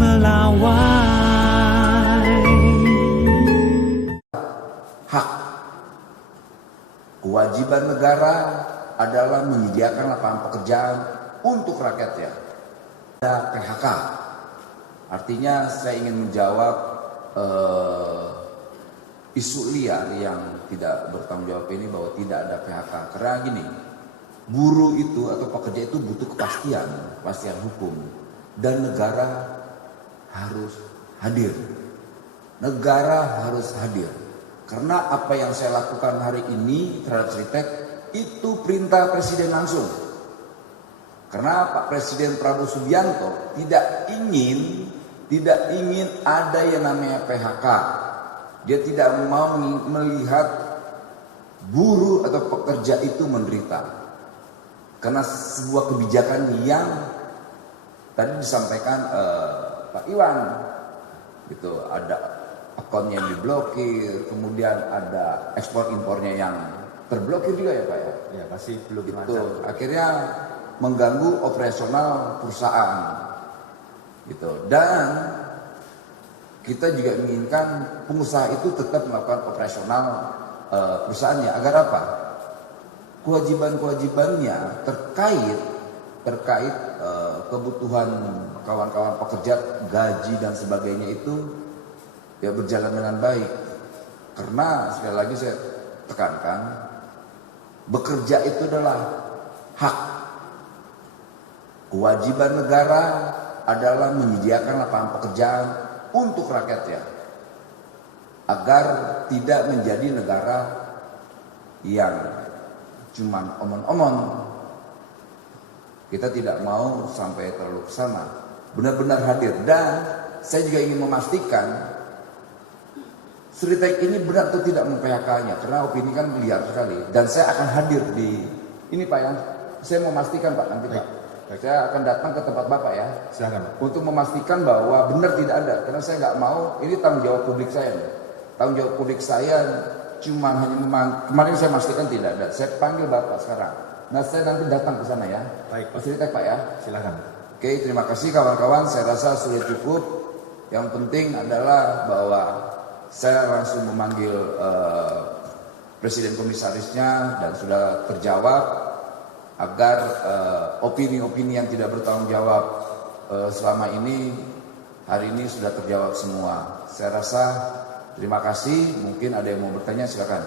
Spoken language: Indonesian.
melawai. Hak, kewajiban negara adalah menyediakan lapangan pekerjaan untuk rakyatnya. Ada PHK, artinya saya ingin menjawab isu liar yang tidak bertanggung jawab ini bahwa tidak ada PHK. Karena gini, buruh itu atau pekerja itu butuh kepastian hukum, dan negara harus hadir. Negara harus hadir. Karena apa yang saya lakukan hari ini terhadap Sritek itu perintah Presiden langsung. Karena Pak Presiden Prabowo Subianto tidak ingin ada yang namanya PHK. Dia tidak mau melihat buruh atau pekerja itu menderita. Karena sebuah kebijakan yang tadi disampaikan Pak Iwan, gitu, ada akunnya yang diblokir, kemudian ada ekspor impornya yang terblokir juga ya Pak ya. Ya pasti belum Gitu. lancar. Akhirnya mengganggu operasional perusahaan, gitu. Dan kita juga menginginkan pengusaha itu tetap melakukan operasional perusahaannya. Agar apa? Kewajiban-kewajibannya terkait kebutuhan kawan-kawan pekerja, gaji dan sebagainya itu ya berjalan dengan baik. Karena sekali lagi saya tekankan, bekerja itu adalah hak. Kewajiban negara adalah menyediakan lapangan pekerjaan untuk rakyatnya, agar tidak menjadi negara yang cuman omong-omong. Kita tidak mau sampai terlalu ke sana, benar-benar hadir. Dan saya juga ingin memastikan Sritek ini benar atau tidak memphk-nya, karena opini kan liar sekali. Dan saya akan hadir di ini Pak, yang saya memastikan Pak, nanti Pak. Saya akan datang ke tempat Bapak ya. Silakan Pak. Untuk memastikan bahwa benar tidak ada, karena saya nggak mau, ini tanggung jawab publik saya. Tanggung jawab publik saya cuma hanya kemarin saya memastikan tidak ada. Saya panggil Bapak sekarang. Nah saya nanti datang ke sana ya. Baik Pak. Sritek Pak ya. Silakan. Oke, terima kasih kawan-kawan. Saya rasa sudah cukup. Yang penting adalah bahwa saya langsung memanggil Presiden Komisarisnya dan sudah terjawab, agar opini-opini yang tidak bertanggung jawab selama ini hari ini sudah terjawab semua. Saya rasa terima kasih. Mungkin ada yang mau bertanya, silakan.